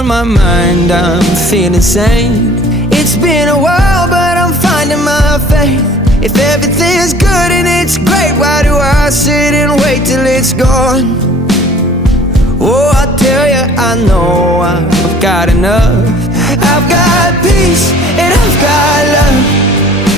on my mind, I'm feeling sane. It's been a while, but I'm finding my faith. If everything's good and it's great, why do I sit and wait till it's gone? Oh, I tell you, I know I've got enough. I've got peace and I've got love.